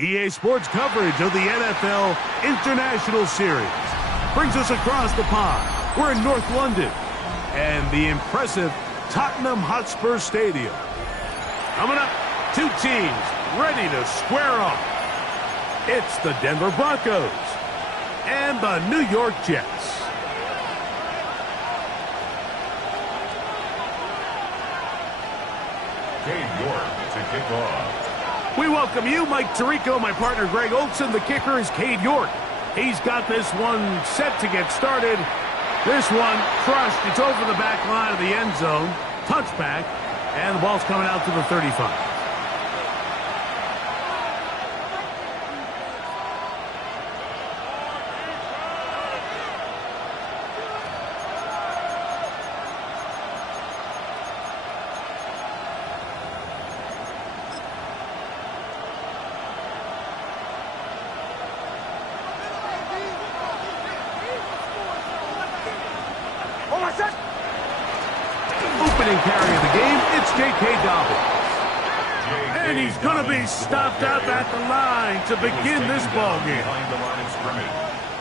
EA Sports coverage of the NFL International Series brings us across the pond. We're in North London and the impressive Tottenham Hotspur Stadium. Coming up, two teams ready to square off. It's the Denver Broncos and the New York Jets. Cade York to kick off. We welcome you, Mike Tirico, my partner Greg Olson. The kicker is Cade York. He's got this one set to get started. This one crushed. It's over the back line of the end zone. Touchback, and the ball's coming out to the 35. Opening carry of the game, it's J.K. Dobbins. And he's going to be stopped up at the line to begin this ball game.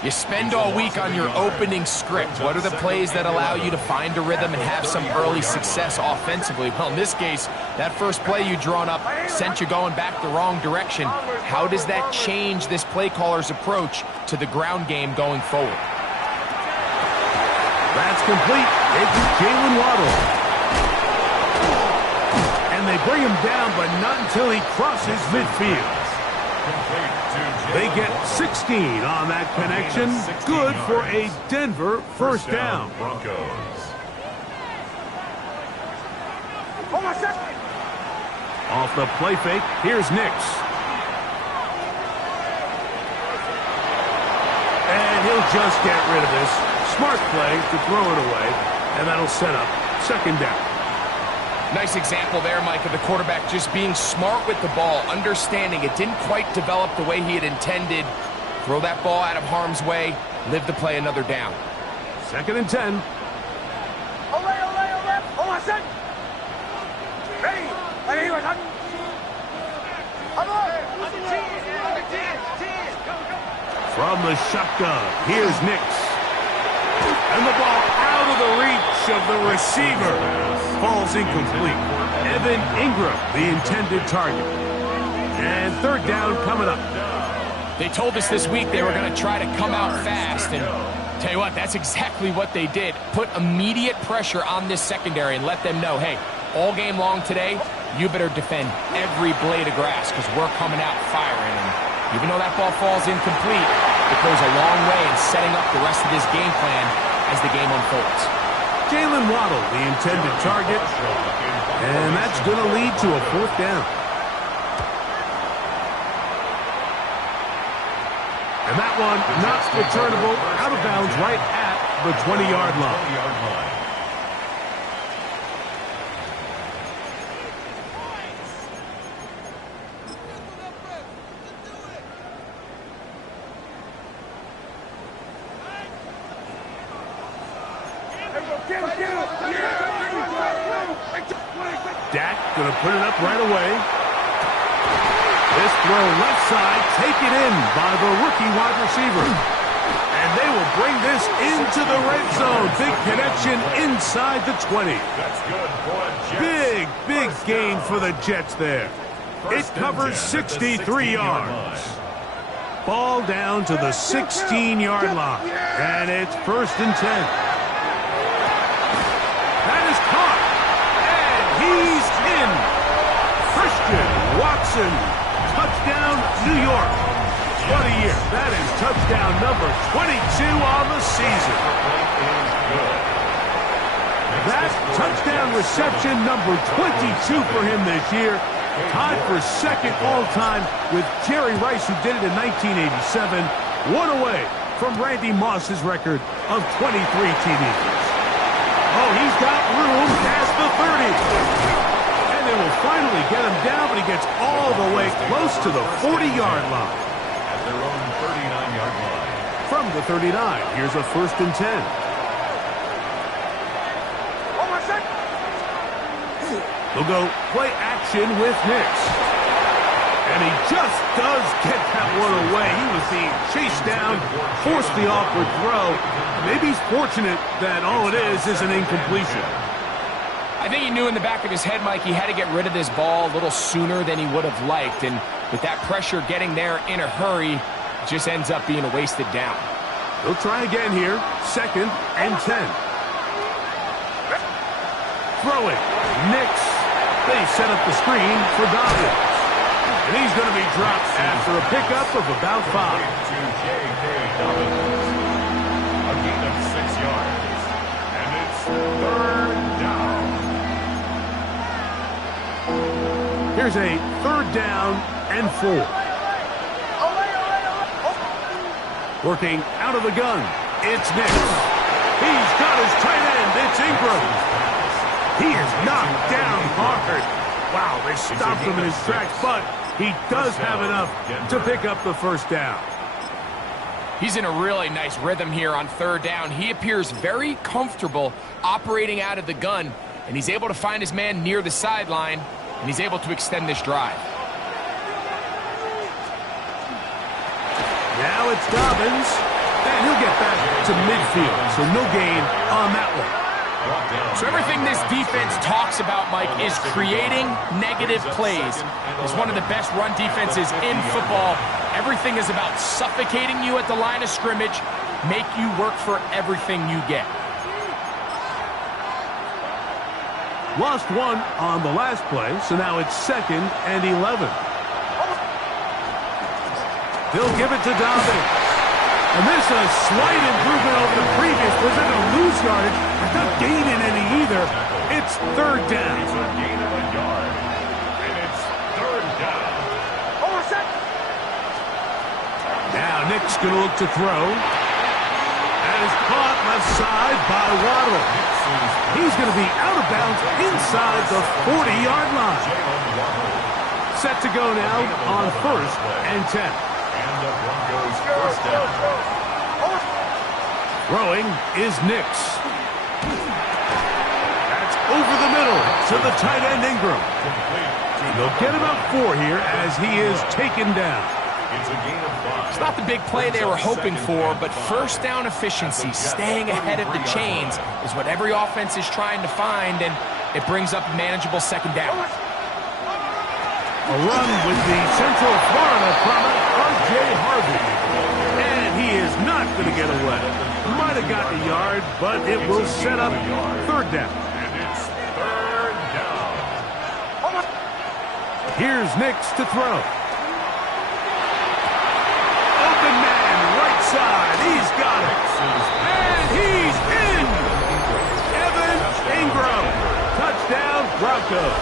You spend all week on your opening script. What are the plays that allow you to find a rhythm and have some early success offensively? Well, in this case, that first play you drawn up sent you going back the wrong direction. How does that change this play caller's approach to the ground game going forward? That's complete. It's Jalen Waddle. And they bring him down, but not until he crosses midfield. They get 16 on that connection. Good for a Denver first down. Off the play fake, here's Nix. And he'll just get rid of this. Smart play to throw it away, and that'll set up second down. Nice example there, Mike, of the quarterback just being smart with the ball, understanding it didn't quite develop the way he had intended. Throw that ball out of harm's way, live to play another down. Second and 10. From the shotgun, here's Nix. And the ball out of the reach of the receiver. Falls incomplete. Evan Ingram, the intended target. And third down coming up. They told us this week they were going to try to come out fast. And tell you what, that's exactly what they did. Put immediate pressure on this secondary and let them know, hey, all game long today, you better defend every blade of grass because we're coming out firing. And even though that ball falls incomplete, it goes a long way in setting up the rest of this game plan as the game unfolds. Jalen Waddle, the intended target, and that's going to lead to a fourth down. And that one not returnable, out of bounds right at the 20-yard line. Dak going to put it up right away. This throw left side, taken in by the rookie wide receiver. And they will bring this into the red zone. Big connection inside the 20. Big gain for the Jets there. It covers 63 yards. Ball down to the 16-yard line. And it's first and 10. He's in. Christian Watson. Touchdown, New York. What a year. That is touchdown number 22 on the season. That's touchdown reception number 22 for him this year. Tied for second all-time with Jerry Rice, who did it in 1987. One away from Randy Moss's record of 23 TDs. Oh, he's got room past the 30. And they will finally get him down, but he gets all the way close to the 40-yard line. At their own 39-yard line. From the 39, here's a first and 10. They'll go play action with Nix. And And he just does get that one away. He was being chased down, forced the awkward throw. Maybe he's fortunate that all it is an incompletion. I think he knew in the back of his head, Mike, he had to get rid of this ball a little sooner than he would have liked. And with that pressure getting there in a hurry, it just ends up being a wasted down. He'll try again here. 2nd and 10. Throwing. Knicks. They set up the screen for Dobbins. And he's going to be dropped after a pickup of about 5. To J.K. Dobbins. A gain of 6 yards. And it's 3rd down. Here's a 3rd down and 4. Working out of the gun. It's Nix. He's got his tight end. It's Ingram. He is knocked down hard. Wow, they stopped him in his tracks, but he does have enough to pick up the 1st down. He's in a really nice rhythm here on 3rd down. He appears very comfortable operating out of the gun, and he's able to find his man near the sideline, and he's able to extend this drive. Now it's Dobbins, and he'll get back to midfield, so no gain on that one. So everything this defense talks about, Mike, is creating negative plays. It's one of the best run defenses in football. Everything is about suffocating you at the line of scrimmage, make you work for everything you get. Lost 1 on the last play, so now it's 2nd and 11. They'll give it to Dobbins. And this is a slight improvement over the previous. Was that a lose yardage? It's not gaining any either. It's 3rd down. It's a gain of a yard. And it's 3rd down. Now Nick's going to look to throw. That is caught left side by Waddle. He's going to be out of bounds inside the 40-yard line. Set to go now on 1st and 10. And the Broncos 1st down. Throwing is Nix. That's over the middle to the tight end Ingram. They'll get about 4 here as he is taken down. It's a gain of 5. It's not the big play they were hoping for, but 1st down efficiency, staying ahead of the chains, is what every offense is trying to find, and it brings up a manageable 2nd down. A run with the Central Florida product, R.J. Harvey. And he is not going to get away. Might have gotten a yard, but it will set up 3rd down. And it's 3rd down. Here's Nix to throw. Open man, right side. He's got it. And he's in. Evan Ingram. Touchdown, Broncos.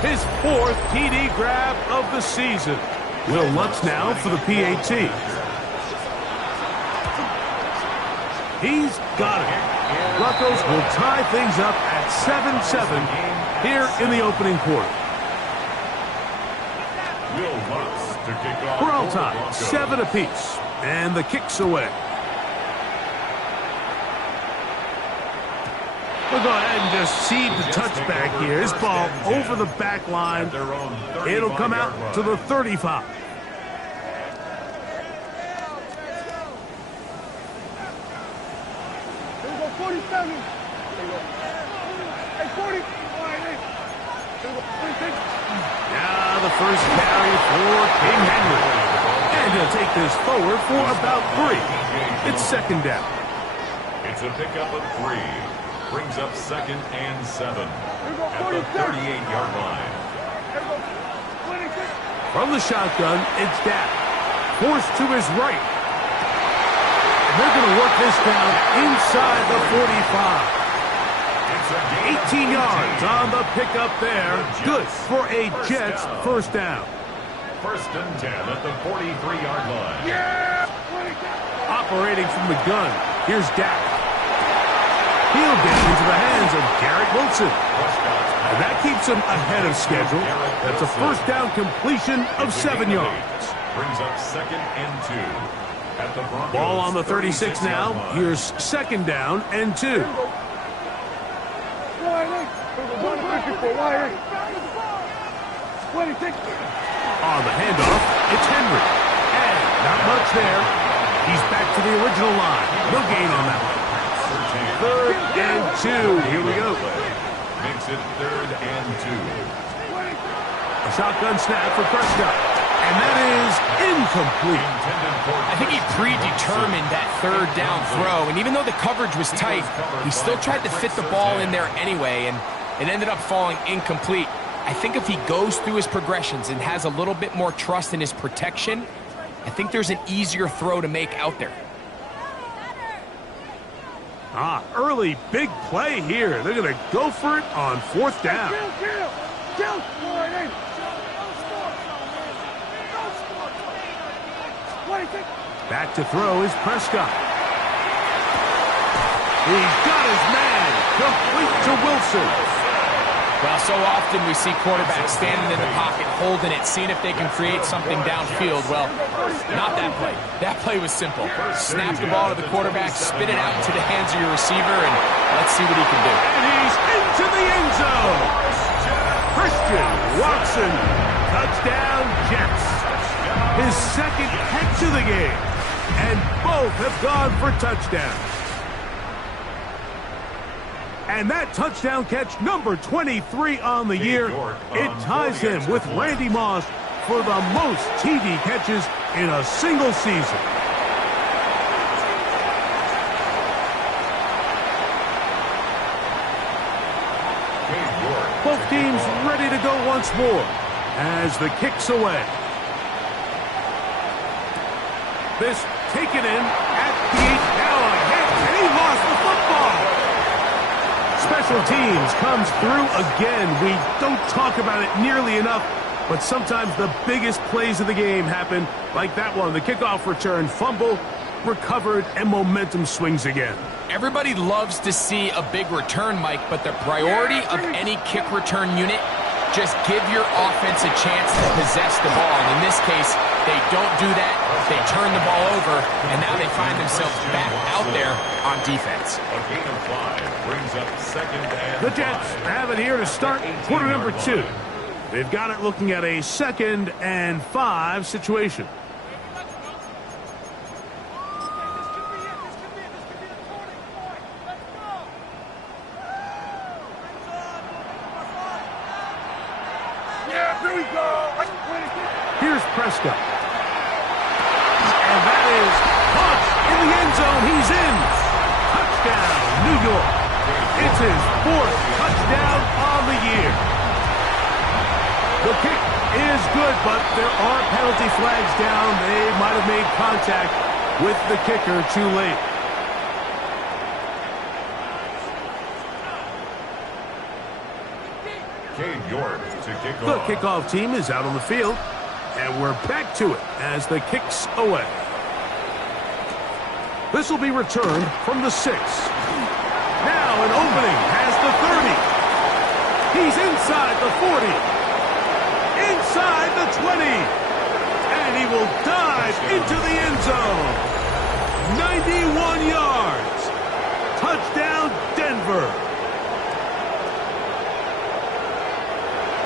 His 4th TD grab of the season. Will Lutz now for the PAT. He's got it. Broncos will tie things up at 7-7 here in the opening quarter. Will Lutz to kick off. We're all tied, 7 apiece, and the kick's away. We'll go ahead and just cede the touchback here. This ball over the back line. It'll come out to the 35. Now the first carry for King Henry. And he'll take this forward for about 3. It's 2nd down. It's a pickup of 3. Brings up 2nd and 7 at the 38-yard line. From the shotgun, it's Dak. Forced to his right. And they're going to work this down inside the 45. 18 yards on the pickup there. Good for a Jets 1st down. 1st and 10 at the 43-yard line. Operating from the gun, here's Dak. He'll get into the hands of Garrett Wilson. And that keeps him ahead of schedule. That's a 1st down completion of 7 yards. Brings up 2nd and 2. At the Broncos Ball on the 36 now. Here's 2nd down and 2. On the handoff, it's Henry. And not much there. He's back to the original line. No gain on that one. 3rd and 2. Here we go. Makes it 3rd and 2. A shotgun snap for Prescott. And that is incomplete. I think he predetermined that 3rd down throw, and even though the coverage was tight, he still tried to fit the ball in there anyway, and it ended up falling incomplete. I think if he goes through his progressions and has a little bit more trust in his protection, I think there's an easier throw to make out there. Early big play here. They're going to go for it on 4th down. Back to throw is Prescott. He's got his man. Complete to Wilson. Well, so often we see quarterbacks standing in the pocket, holding it, seeing if they can create something downfield. Well, not that play. That play was simple. Snap the ball to the quarterback, spit it out into the hands of your receiver, and let's see what he can do. And he's into the end zone. Christian Watson. Touchdown, Jets. His 2nd catch of the game. And both have gone for touchdowns. And that touchdown catch, number 23 on the year, it ties him with Randy Moss for the most TD catches in a single season. Both teams ready to go once more as the kick's away. This taken in at the 8, now a hit, and he lost the football. Special teams comes through again. We don't talk about it nearly enough, but sometimes the biggest plays of the game happen like that one. The kickoff return, fumble, recovered, and momentum swings again. Everybody loves to see a big return, Mike, but the priority of any kick return unit, just give your offense a chance to possess the ball. In this case, they don't do that. They turn the ball over, and now they find themselves back out there on defense. A gain of 5 brings up 2nd and 5. The Jets have it here to start quarter number 2. They've got it looking at a 2nd and 5 situation. Here's Prescott. And that is caught in the end zone. He's in. Touchdown, New York. It's his 4th touchdown on the year. The kick is good, but there are penalty flags down. They might have made contact with the kicker too late. Cade York to kick The off. kickoff team is out on the field, and we're back to it as the kick's away. This will be returned from the 6. Now an opening has the 30. He's inside the 40. Inside the 20. And he will dive into the end zone. 91 yards. Touchdown, Denver.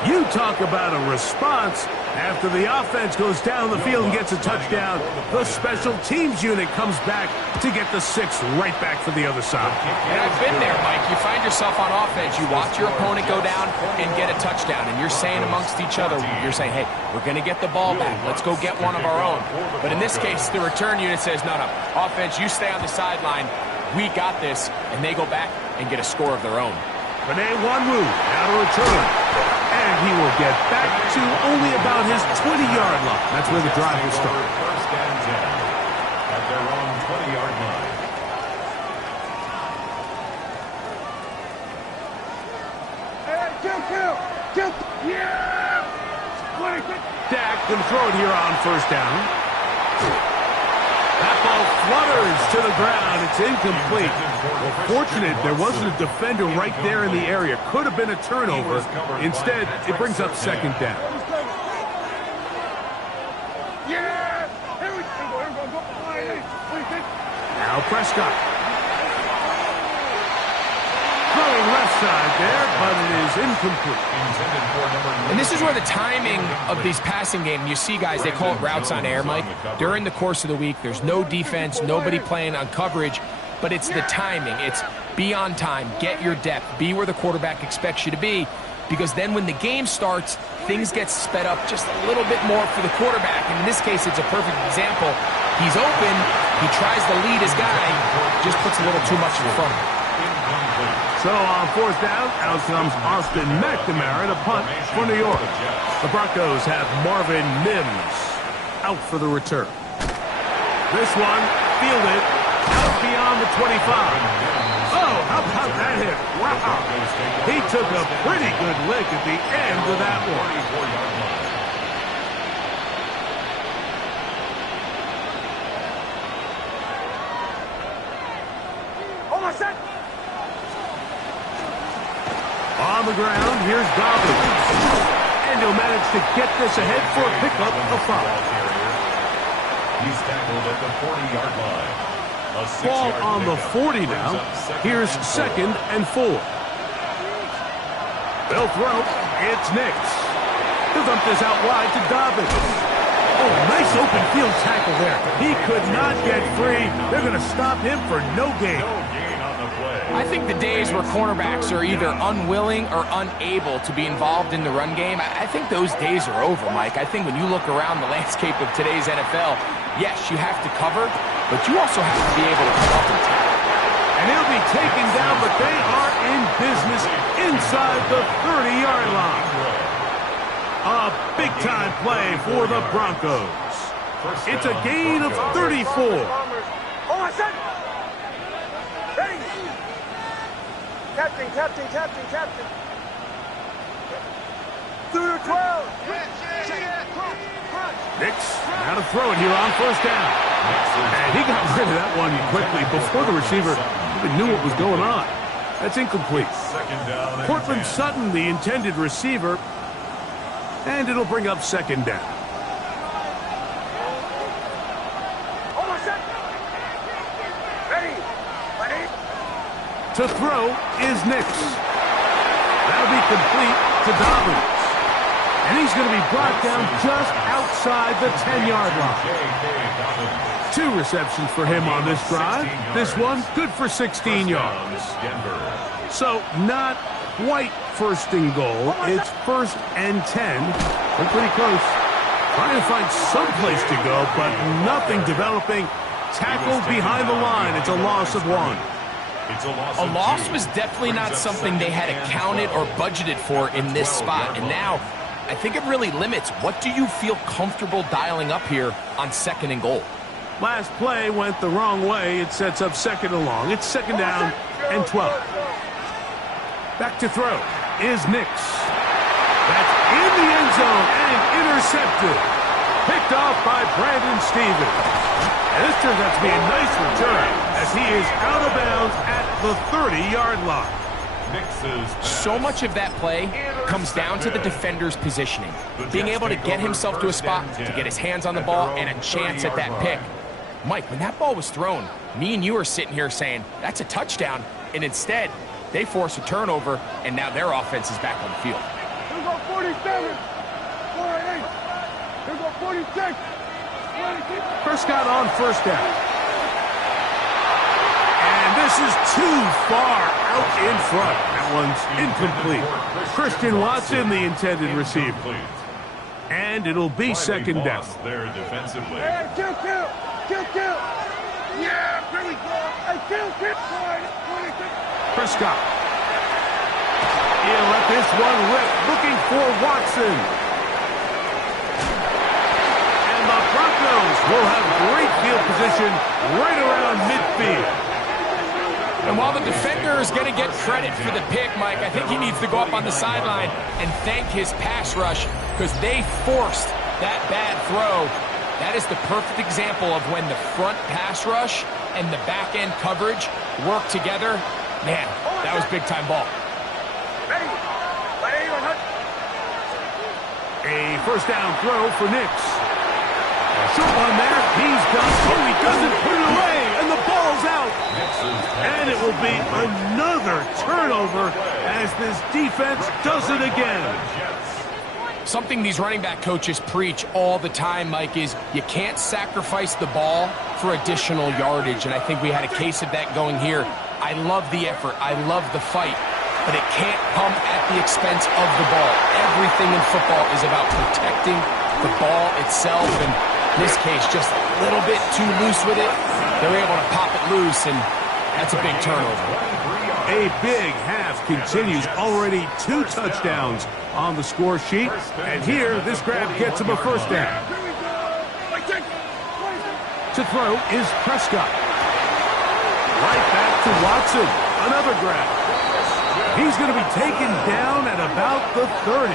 You talk about a response. After the offense goes down the field and gets a touchdown, the special teams unit comes back to get the 6 right back for the other side. And I've been there, Mike. You find yourself on offense. You watch your opponent go down and get a touchdown, and you're saying amongst each other, you're saying, hey, we're going to get the ball back. Let's go get one of our own. But in this case, the return unit says, no, offense, you stay on the sideline. We got this. And they go back and get a score of their own. Benet Wanwu now to return. And he will get back to only about his 20-yard line. That's where the drive will start. 1st and 10 at their own 20-yard line. Dak going to throw it here on 1st down. That ball flutters to the ground. It's incomplete. Well, fortunate there wasn't a defender right there in the area. Could have been a turnover. Instead, it brings up 2nd down. Now Prescott. Throwing left inside there, but it is incomplete. And this is where the timing of these passing games, you see guys, they call it routes on air, Mike. During the course of the week, there's no defense, nobody playing on coverage, but it's the timing. It's be on time, get your depth, be where the quarterback expects you to be, because then when the game starts, things get sped up just a little bit more for the quarterback. And in this case, it's a perfect example. He's open, he tries to lead his guy, just puts a little too much in front of him. So on fourth down, out comes Austin McNamara, a punt for New York. The Broncos have Marvin Mims out for the return. This one fielded out beyond the 25. Oh, how about that hit? Wow. He took a pretty good lick at the end of that one. On the ground, here's Dobbins. And he'll manage to get this ahead for a pickup of 5. He's tackled at the 40-yard line. Ball on the 40 now. Here's 2nd and 4. They'll throw. It's Nix. He'll dump this out wide to Dobbins. Oh, nice open field tackle there. He could not get free. They're going to stop him for no gain. I think the days where cornerbacks are either unwilling or unable to be involved in the run game, I think those days are over, Mike. I think when you look around the landscape of today's NFL, yes, you have to cover, but you also have to be able to come up and tackle. And he'll be taken down, but they are in business inside the 30-yard line. A big-time play for the Broncos. It's a gain of 34. Captain. Through the 12. Nix, now to throw it here on first down. And he got rid of that one quickly before the receiver even knew what was going on. That's incomplete. Cortland Sutton, the intended receiver, and it'll bring up 2nd down. To throw is Nix. That'll be complete to Dobbins. And he's going to be brought down just outside the 10-yard line. 2 receptions for him on this drive. This one, good for 16 yards. So not quite 1st and goal. It's 1st and 10. They're pretty close. Trying to find some place to go, but nothing developing. Tackled behind the line. It's a loss of 1. A loss was definitely not something they had accounted or budgeted for in this spot. And now, I think it really limits. What do you feel comfortable dialing up here on 2nd and goal? Last play went the wrong way. It sets up 2nd and long. It's 2nd down and 12. Back to throw is Nix. That's in the end zone and intercepted. Picked off by Brandon Stevens. And this turns out to be a nice return as he is out of bounds at the 30-yard line. So much of that play comes down to the defender's positioning. Being able to get himself to a spot, to get his hands on the ball, and a chance at that pick. Mike, when that ball was thrown, me and you are sitting here saying, that's a touchdown. And instead, they force a turnover, and now their offense is back on the field. Here go 47. 48. Here go 46. Prescott on first down. And this is too far out in front. That one's incomplete. Christian Watson, the intended receiver. And it'll be 2nd down. There defensively. Hey, kill. Yeah, here we go. Hey, kill. Prescott. He'll let this one rip. Looking for Watson. The Broncos will have great field position right around midfield. And while the defender is going to get credit for the pick, Mike, I think he needs to go up on the sideline and thank his pass rush because they forced that bad throw. That is the perfect example of when the front pass rush and the back-end coverage work together. Man, that was big-time ball. A first down throw for Nix. Short one there. He's done. Oh, he doesn't put it away, and the ball's out. And it will be another turnover this defense does it again. Something these running back coaches preach all the time, Mike, is you can't sacrifice the ball for additional yardage, and I think we had a case of that going here. I love the effort. I love the fight, but it can't come at the expense of the ball. Everything in football is about protecting the ball itself, and in this case, just a little bit too loose with it. They're able to pop it loose, and that's a big turnover. A big half continues. Already 2 touchdowns on the score sheet. And here, this grab gets him a first down. To throw is Prescott. Right back to Watson. Another grab. He's going to be taken down at about the 30.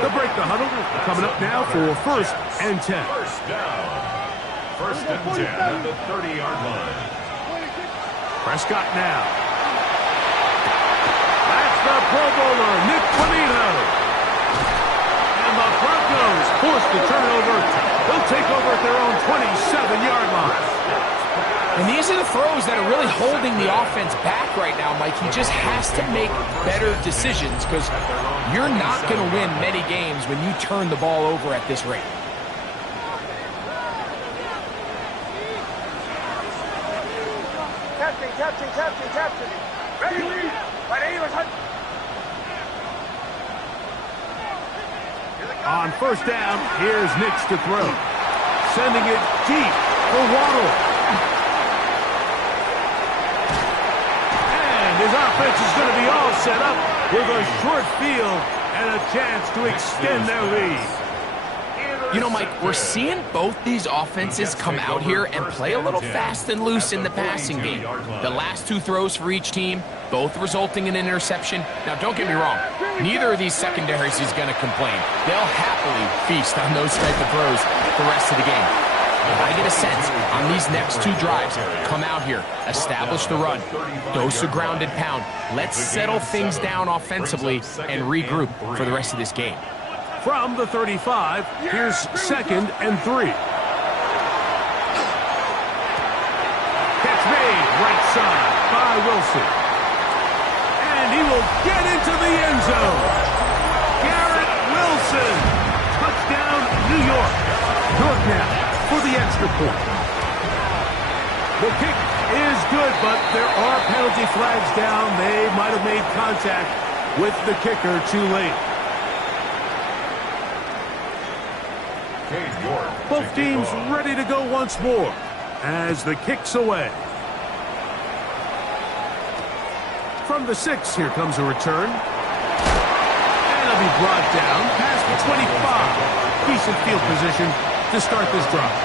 They'll break the huddle. Coming up now for 1st and 10. First down. 1st and 10 at the 30-yard line. Prescott now. That's the Pro Bowler, Nick Bonito. And the Broncos force the turnover. They'll take over at their own 27-yard line. And these are the throws that are really holding the offense back right now, Mike. He just has to make better decisions because you're not going to win many games when you turn the ball over at this rate. Captain. Ready? On first down, here's Nix to throw. Sending it deep for Waddle. And his offense is going to be all set up with a short field and a chance to extend their lead. You know, Mike, we're seeing both these offenses come out here and play a little fast and loose in the passing game. The last 2 throws for each team, both resulting in an interception. Now, don't get me wrong. Neither of these secondaries is going to complain. They'll happily feast on those type of throws the rest of the game. If I get a sense on these next 2 drives, come out here, establish the run, dose a grounded pound. Let's settle things down offensively and regroup for the rest of this game. From the 35, here's 2nd and 3. Catch made right side by Wilson. And he will get into the end zone. Garrett Wilson. Touchdown, New York. York now for the extra point. The kick is good, but there are penalty flags down. They might have made contact with the kicker too late. Both teams ready to go once more as the kick's away. From the 6, here comes a return. And it'll be brought down past the 25. Decent field position to start this drive.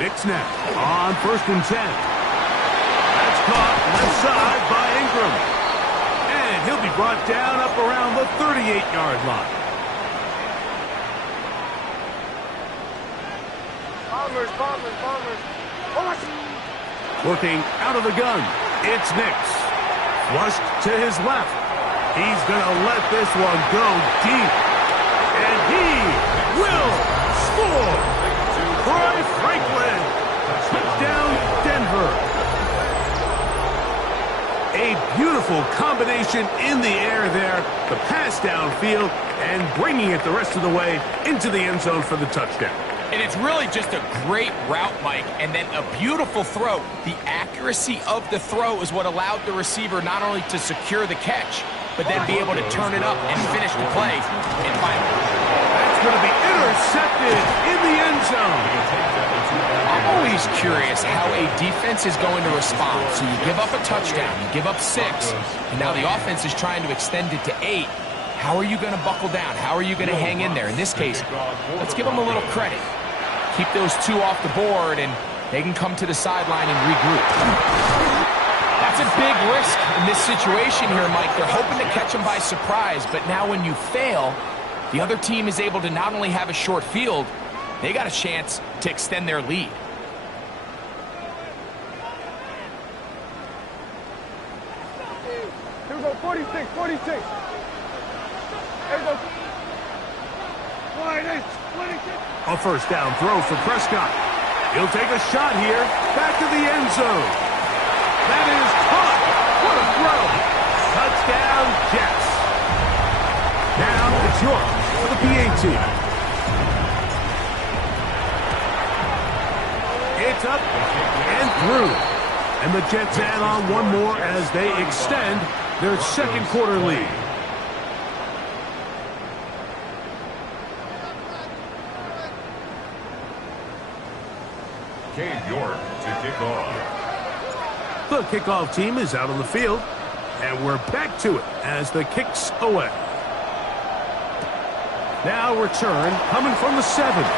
Nix now on 1st and 10. That's caught left side by Ingram. And he'll be brought down up around the 38-yard line. Bombers. Working out of the gun, it's Nix. Flushed to his left. He's going to let this one go deep. And he will score. Troy Franklin. Touchdown, Denver. A beautiful combination in the air there. The pass downfield and bringing it the rest of the way into the end zone for the touchdown. And it's really just a great route, Mike, and then a beautiful throw. The accuracy of the throw is what allowed the receiver not only to secure the catch, but then be able to turn it up and finish the play. And finally, that's going to be intercepted in the end zone. I'm always curious how a defense is going to respond. So you give up a touchdown, you give up 6, and now the offense is trying to extend it to 8. How are you going to buckle down? How are you going to hang in there? In this case, let's give them a little credit. Keep those 2 off the board, and they can come to the sideline and regroup. That's a big risk in this situation here, Mike. They're hoping to catch them by surprise, but now when you fail, the other team is able to not only have a short field, they got a chance to extend their lead. Here we go, 46. There we go. Wide 8. A first down throw for Prescott. He'll take a shot here. Back to the end zone. That is caught. What a throw. Touchdown, Jets. Now it's York for the PAT. It's up and through. And the Jets add on one more as they extend their second quarter lead. Cade York to kick off. The kickoff team is out on the field, and we're back to it as the kick's away. Now return coming from the 7. They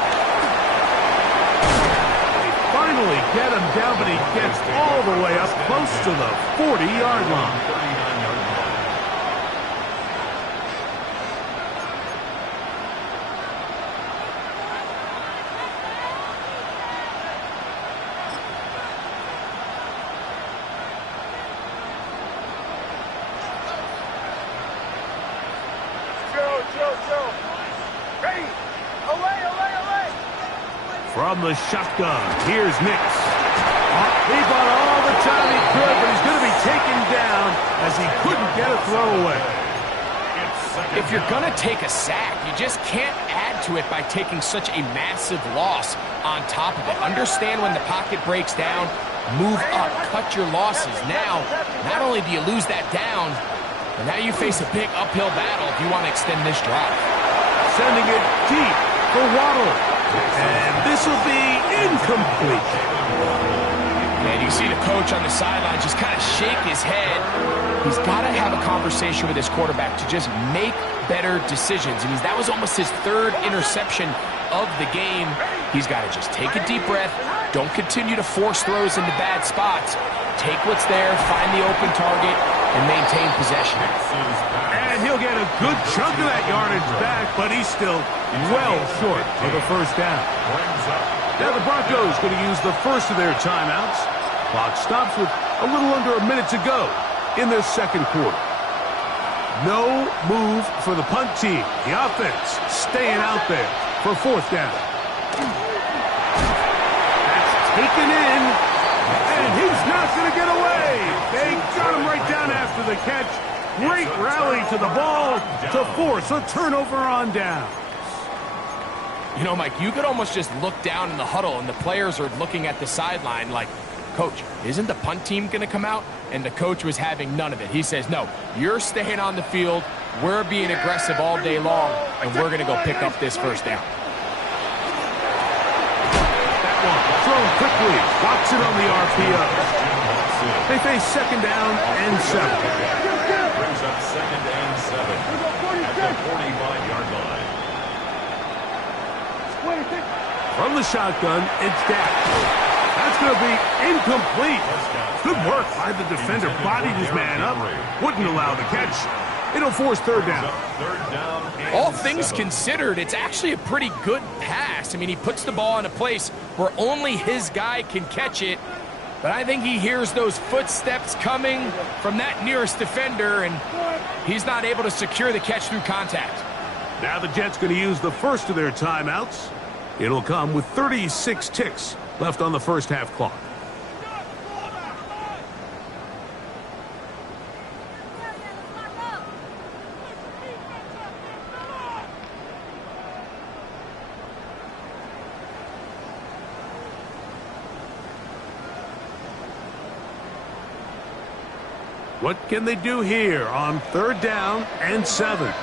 finally get him down, but he gets all the way up close to the 40-yard line. 39-yard line. From the shotgun, here's Nix. He bought all the time he could, but he's going to be taken down as he couldn't get a throw away. If you're going to take a sack, you just can't add to it by taking such a massive loss on top of it. Understand when the pocket breaks down, move up, cut your losses. Now, not only do you lose that down, but now you face a big uphill battle if you want to extend this drive. Sending it deep for Waddle. And this will be incomplete. Man, you see the coach on the sideline just kind of shake his head. He's got to have a conversation with his quarterback to just make better decisions. I mean, that was almost his 3rd interception of the game. He's got to just take a deep breath. Don't continue to force throws into bad spots. Take what's there, find the open target, and maintain possession. And he'll get a good chunk of that yardage back, but he's still well short of the first down. Now the Broncos going to use the first of their timeouts. Clock stops with a little under a minute to go in this second quarter. No move for the punt team. The offense staying out there for 4th down. That's taken in, and he's not going to get away. They got him right down after the catch. Great rally to the ball to force a turnover on down. You know, Mike, you could almost just look down in the huddle, and the players are looking at the sideline like, Coach, isn't the punt team going to come out? And the coach was having none of it. He says, no, you're staying on the field. We're being aggressive all day long, and we're going to go pick up this first down. That one thrown quickly. Watson on the RPO. They face 2nd down and 7. Brings up 2nd and 7 at the 45-yard line. From the shotgun, it's Dak. That's going to be incomplete. Good work by the defender. Bodied his man up. Wouldn't allow the catch. It'll force 3rd down. All things considered, it's actually a pretty good pass. I mean, he puts the ball in a place where only his guy can catch it. But I think he hears those footsteps coming from that nearest defender, and he's not able to secure the catch through contact. Now the Jets going to use the first of their timeouts. It'll come with 36 ticks left on the first half clock. What can they do here on 3rd down and 7?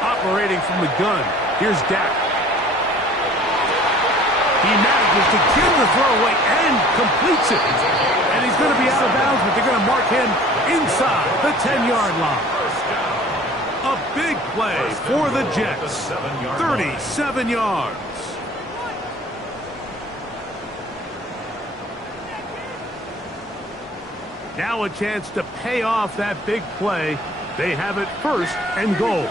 Operating from the gun, here's Dak. He manages to get the throw away and completes it. And he's going to be out of bounds, but they're going to mark him inside the 10-yard line. A big play for the Jets. 37 yards. Now a chance to pay off that big play. They have it 1st and goal.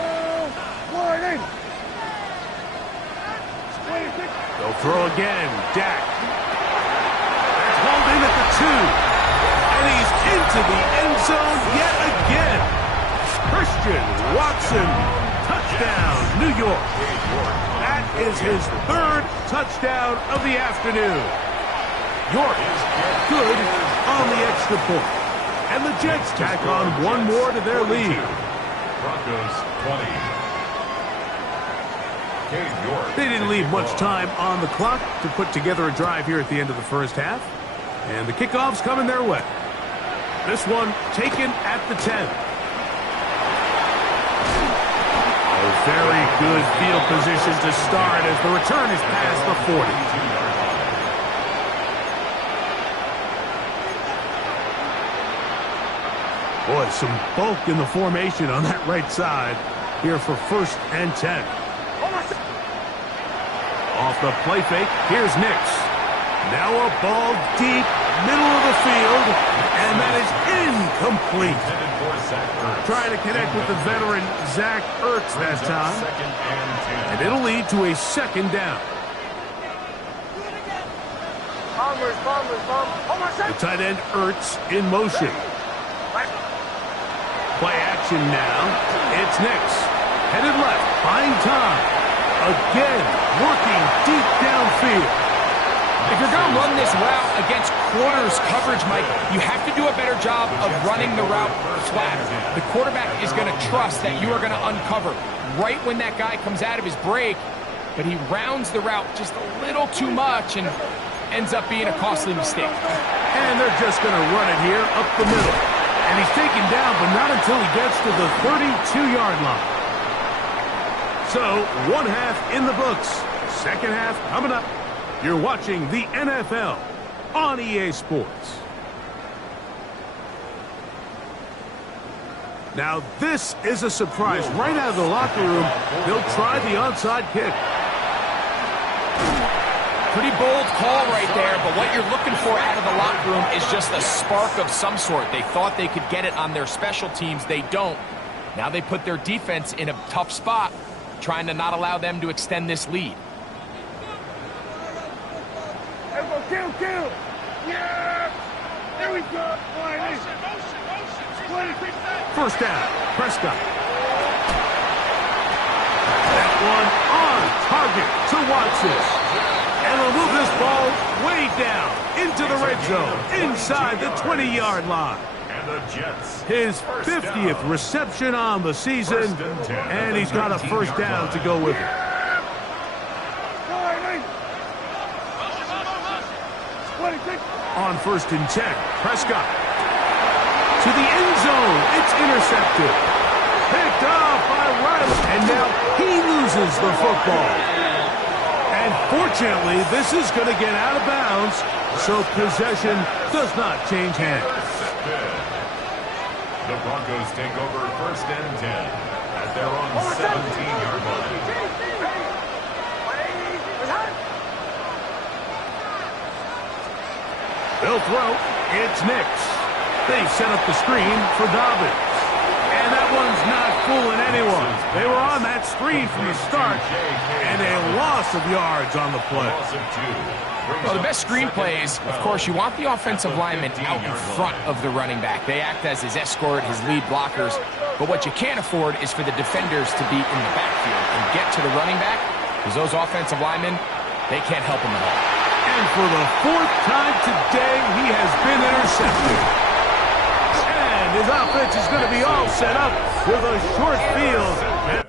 They'll throw again. Dak. That's hauled in at the 2. And he's into the end zone yet again. Christian reception. Watson, touchdown, New York. That is his third touchdown of the afternoon. York good on the extra point. And the Jets tack on one more to their lead. Broncos 20. Cade York. They didn't leave much time on the clock to put together a drive here at the end of the first half. And the kickoff's coming their way. This one taken at the 10. A very good field position to start as the return is past the 40. Boy, some bulk in the formation on that right side here for 1st and 10. Off the play fake, here's Nix. Now a ball deep, middle of the field, and that is incomplete. Trying to connect with the veteran Zach Ertz that time. And it'll lead to a 2nd down. The tight end Ertz in motion. Play action now. It's Nix. Headed left. Buying time. Again, working deep downfield. If you're going to run this route against quarters coverage, Mike, you have to do a better job of running the route flatter. The quarterback is going to trust that you are going to uncover right when that guy comes out of his break, but he rounds the route just a little too much and ends up being a costly mistake. And they're just going to run it here up the middle. And he's taken down, but not until he gets to the 32-yard line. So, 1 half in the books. 2nd half coming up. You're watching the NFL on EA Sports. Now, this is a surprise. Right out of the locker room, they'll try the onside kick. Pretty bold call right there, but what you're looking for out of the locker room is just a spark of some sort. They thought they could get it on their special teams. They don't. Now they put their defense in a tough spot, trying to not allow them to extend this lead. Kill. Yeah. There we go. First down, Prescott. That one on target to Watson. And they'll move this ball way down into the red zone, inside the 20-yard line. And the Jets. His 50th reception on the season, and he's got a 1st down to go with it. On 1st and 10, Prescott. To the end zone, it's intercepted. Picked off by Riley, and now he loses the football. And fortunately, this is going to get out of bounds, so possession does not change hands. The Broncos take over 1st and 10 at their own 17-yard line. They'll throw. It's Nix. They set up the screen for Dobbins. And that one's not fooling anyone. They were on that screen from the start, and a loss of yards on the play. Well, the best screen plays, of course, you want the offensive lineman out in front of the running back. They act as his escort, his lead blockers. But what you can't afford is for the defenders to be in the backfield and get to the running back, because those offensive linemen, they can't help him at all. And for the 4th time today, he has been intercepted. And his offense is going to be all set up with a short field.